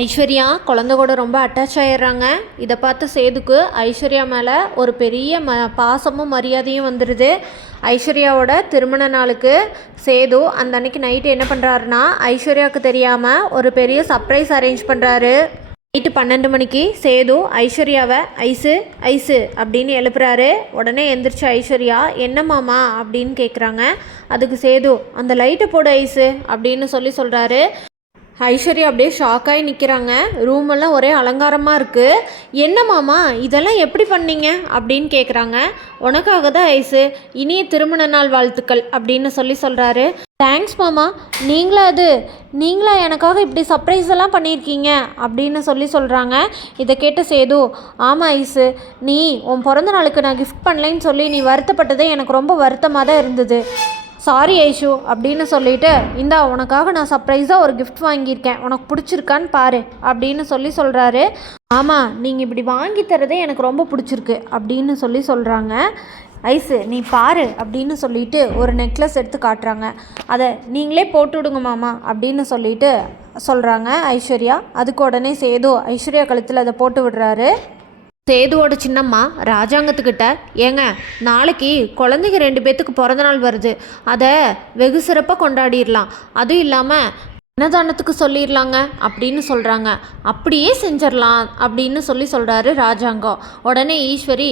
ஐஸ்வர்யா குழந்தை கூட ரொம்ப அட்டாச் ஆகிடுறாங்க. இதை பார்த்து சேதுக்கு ஐஸ்வர்யா மேலே ஒரு பெரிய பாசமும் மரியாதையும் வந்துடுது. ஐஸ்வர்யாவோட திருமண நாளுக்கு சேது அந்த அன்னைக்கு நைட்டு என்ன பண்ணுறாருன்னா, ஐஸ்வர்யாவுக்கு தெரியாமல் ஒரு பெரிய சர்ப்ரைஸ் அரேஞ்ச் பண்ணுறாரு. நைட்டு 12 மணிக்கு சேது ஐஸ்வர்யாவை ஐஸு ஐஸு அப்படின்னு எழுப்புறாரு. உடனே எந்திரிச்சு ஐஸ்வர்யா என்ன மாமா அப்படின்னு கேட்குறாங்க. அதுக்கு சேது அந்த லைட்டை போடு ஐஸு அப்படின்னு சொல்கிறாரு. ஐஸ்வர்யா அப்படியே ஷாக்காகி நிற்கிறாங்க. ரூமெல்லாம் ஒரே அலங்காரமாக இருக்குது. என்ன மாமா இதெல்லாம் எப்படி பண்ணீங்க அப்படின்னு கேட்குறாங்க. உனக்காக தான் ஐஸு, இனிய திருமண நாள் வாழ்த்துக்கள் அப்படின்னு சொல்கிறாரு. தேங்க்ஸ் மாமா, நீங்களா எனக்காக இப்படி சர்ப்ரைஸ் எல்லாம் பண்ணியிருக்கீங்க அப்படின்னு சொல்கிறாங்க. இதை கேட்ட சேது, ஆமாம் ஐஸு, நீ உன் பிறந்த நாளுக்கு நான் கிஃப்ட் பண்ணலைன்னு சொல்லி நீ வருத்தப்பட்டதே எனக்கு ரொம்ப வருத்தமாக தான் இருந்தது. சாரி ஐஷு அப்படின்னு சொல்லிட்டு, இந்தா உனக்காக நான் சர்ப்ரைஸாக ஒரு கிஃப்ட் வாங்கியிருக்கேன், உனக்கு பிடிச்சிருக்கான்னு பாரு அப்படின்னு சொல்கிறாரு. ஆமாம், நீங்கள் இப்படி வாங்கி தரதே எனக்கு ரொம்ப பிடிச்சிருக்கு அப்படின்னு சொல்கிறாங்க. ஐஸு நீ பாரு அப்படின்னு சொல்லிட்டு ஒரு நெக்லஸ் எடுத்து காட்டுறாங்க. அதை நீங்களே போட்டு விடுங்க மாமா அப்படின்னு சொல்கிறாங்க ஐஸ்வர்யா. அதுக்கு உடனே சேது ஐஸ்வர்யா கழுத்தில் அதை போட்டு விடுறாரு. சேதுவோட சின்னம்மா ராஜாங்கத்துக்கிட்ட, ஏங்க நாளைக்கு குழந்தைங்க 2 பேர்த்துக்கு பிறந்தநாள் வருது, அதை வெகு சிறப்பாக கொண்டாடிடலாம், அதுவும் இல்லாமல் அன்னதானத்துக்கு சொல்லிடலாங்க அப்படின்னு சொல்கிறாங்க. அப்படியே செஞ்சிடலாம் அப்படின்னு சொல்கிறாரு ராஜாங்கம். உடனே ஈஸ்வரி,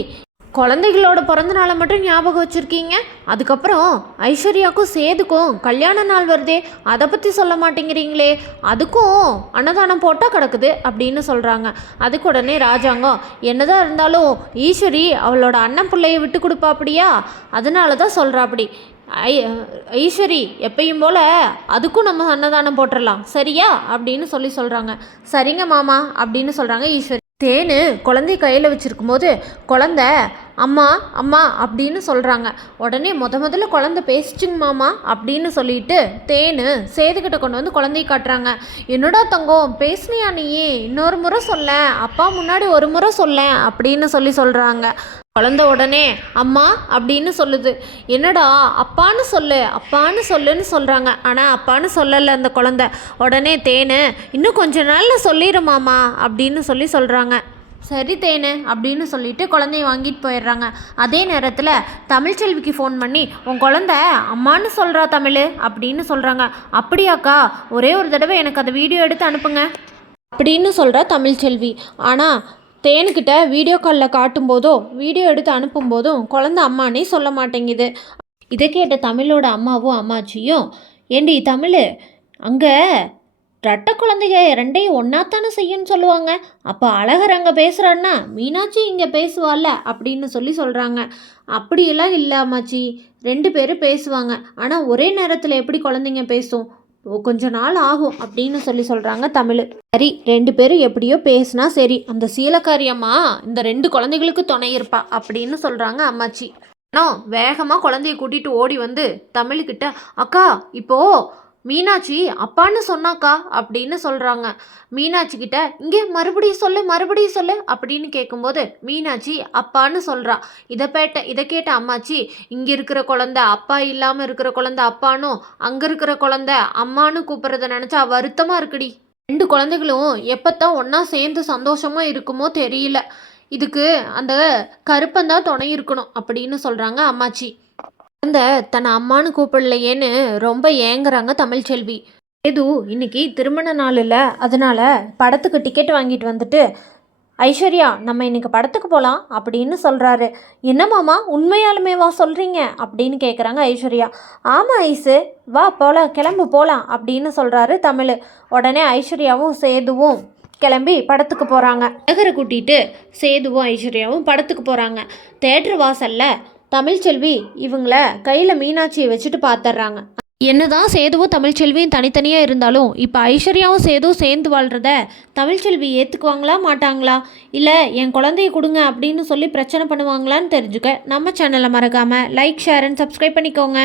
குழந்தைகளோட பிறந்த நாளை மட்டும் ஞாபகம் வச்சுருக்கீங்க, அதுக்கப்புறம் ஐஸ்வர்யாவுக்கும் சேதுக்கும் கல்யாண நாள் வருதே அதை பற்றி சொல்ல மாட்டேங்கிறீங்களே, அதுக்கும் அன்னதானம் போட்டால் கிடக்குது அப்படின்னு சொல்கிறாங்க. அதுக்கு உடனே ராஜாங்கம், என்னதான் இருந்தாலும் ஈஸ்வரி அவளோட அண்ணன் பிள்ளையை விட்டு கொடுப்பா அப்படியா, அதனால தான் சொல்கிறா அப்படி. ஈஸ்வரி எப்பயும் போல் அதுக்கும் நம்ம அன்னதானம் போட்டுடலாம் சரியா அப்படின்னு சொல்கிறாங்க. சரிங்க மாமா அப்படின்னு சொல்கிறாங்க ஈஸ்வரி. தேனு குழந்தை கையில் வச்சுருக்கும் போது குழந்தை அம்மா அம்மா அப்படின்னு சொல்கிறாங்க. உடனே முதல்ல குழந்தை பேசிச்சுங்க மாமா அப்படின்னு சொல்லிட்டு தேனு சேதுக்கிட்ட கொண்டு வந்து குழந்தைய காட்டுறாங்க. என்னடா தங்கம் பேசுனியா நீயே, இன்னொரு முறை சொல்ல, அப்பா முன்னாடி ஒரு முறை சொல்ல அப்படின்னு சொல்கிறாங்க. குழந்தை உடனே அம்மா அப்படின்னு சொல்லுது. என்னடா அப்பான்னு சொல்லுன்னு சொல்கிறாங்க. ஆனால் அப்பான்னு சொல்லலை அந்த குழந்தை. உடனே தேனு இன்னும் கொஞ்ச நாளில் சொல்லிடுமாமா அப்படின்னு சொல்கிறாங்க. சரி தேனு அப்படின்னு சொல்லிட்டு குழந்தைய வாங்கிட்டு போயிடுறாங்க. அதே நேரத்தில் தமிழ்ச்செல்விக்கு ஃபோன் பண்ணி, உன் குழந்தை அம்மான்னு சொல்கிறா தமிழ் அப்படின்னு சொல்கிறாங்க. அப்படியாக்கா, ஒரே ஒரு தடவை எனக்கு அதை வீடியோ எடுத்து அனுப்புங்க அப்படின்னு சொல்கிறா தமிழ்ச்செல்வி. ஆனால் தேனுக்கிட்ட வீடியோ காலில் காட்டும்போதும் வீடியோ எடுத்து அனுப்பும்போதும் குழந்தை அம்மானே சொல்ல மாட்டேங்குது. இதை கேட்ட தமிழோட அம்மாவும் அம்மாச்சியும், ஏண்டி தமிழ், அங்கே ரெட்டை குழந்தைங்க 2ஐயும் ஒன்றாத்தானே செய்யணும்னு சொல்லுவாங்க, அப்போ அழகர் அங்கே பேசுகிறான்னா மீனாட்சி இங்கே பேசுவாள்ல அப்படின்னு சொல்கிறாங்க. அப்படியெல்லாம் இல்லை அம்மாச்சி, 2 பேரும் பேசுவாங்க, ஆனால் ஒரே நேரத்தில் எப்படி குழந்தைங்க பேசும், கொஞ்ச நாள் ஆகும் அப்படின்னு சொல்கிறாங்க தமிழ். சரி 2 பேரும் எப்படியோ பேசுனா சரி, அந்த சீலக்காரி அம்மா இந்த 2 குழந்தைகளுக்கு துணை இருப்பா அப்படின்னு சொல்கிறாங்க அம்மாச்சி. ஆனால் வேகமாக குழந்தைய கூட்டிகிட்டு ஓடி வந்து தமிழ்கிட்ட, அக்கா இப்போது மீனாட்சி அப்பான்னு சொன்னாக்கா அப்படின்னு சொல்கிறாங்க. மீனாட்சி கிட்ட இங்கே மறுபடியும் சொல்லு அப்படின்னு கேட்கும்போது மீனாட்சி அப்பான்னு சொல்கிறா. இதை கேட்ட அம்மாச்சி, இங்கே இருக்கிற குழந்தை அப்பா இல்லாமல் இருக்கிற குழந்தை அப்பானும் அங்கே இருக்கிற குழந்தை அம்மானு கூப்பிட்றத நினச்சா வருத்தமாக இருக்குடி. 2 குழந்தைகளும் எப்போத்தான் ஒன்றா சேர்ந்து சந்தோஷமாக இருக்குமோ தெரியல, இதுக்கு அந்த கருப்பந்தான் துணை இருக்கணும் அப்படின்னு சொல்கிறாங்க அம்மாச்சி. குழந்தை தன்னை அம்மானு கூப்பிடலையேன்னு ரொம்ப ஏங்குறாங்க தமிழ்ச்செல்வி. ஏது இன்னைக்கு திருமண நாள் இல்லை, அதனால் படத்துக்கு டிக்கெட் வாங்கிட்டு வந்துட்டு, ஐஸ்வர்யா நம்ம இன்னைக்கு படத்துக்கு போகலாம் அப்படின்னு சொல்கிறாரு. என்னமாமா உண்மையாலுமே வா சொல்கிறீங்க அப்படின்னு கேட்குறாங்க ஐஸ்வர்யா. ஆமாம் ஐஸு, வா போகலாம், கிளம்பு போகலாம் அப்படின்னு சொல்கிறாரு தமிழ். உடனே ஐஸ்வர்யாவும் சேதுவும் கிளம்பி படத்துக்கு போகிறாங்க. அழகரை கூட்டிகிட்டு சேதுவும் ஐஸ்வர்யாவும் படத்துக்கு போகிறாங்க. தேட்டர் வாசலில் தமிழ்ச்செல்வி இவங்கள கையில் மீனாட்சியை வச்சுட்டு பார்த்துட்றாங்க. என்னதான் சேதுவும் தமிழ்ச்செல்வியும் தனித்தனியாக இருந்தாலும் இப்போ ஐஸ்வர்யாவும் சேதுவும் சேர்ந்து வாழ்கிறத தமிழ்ச்செல்வி ஏற்றுக்குவாங்களா மாட்டாங்களா, இல்லை என் குழந்தைய கொடுங்க அப்படின்னு பிரச்சனை பண்ணுவாங்களான்னு தெரிஞ்சுக்க நம்ம சேனலை மறக்காமல் லைக், ஷேர் அண்ட் சப்ஸ்கிரைப் பண்ணிக்கோங்க.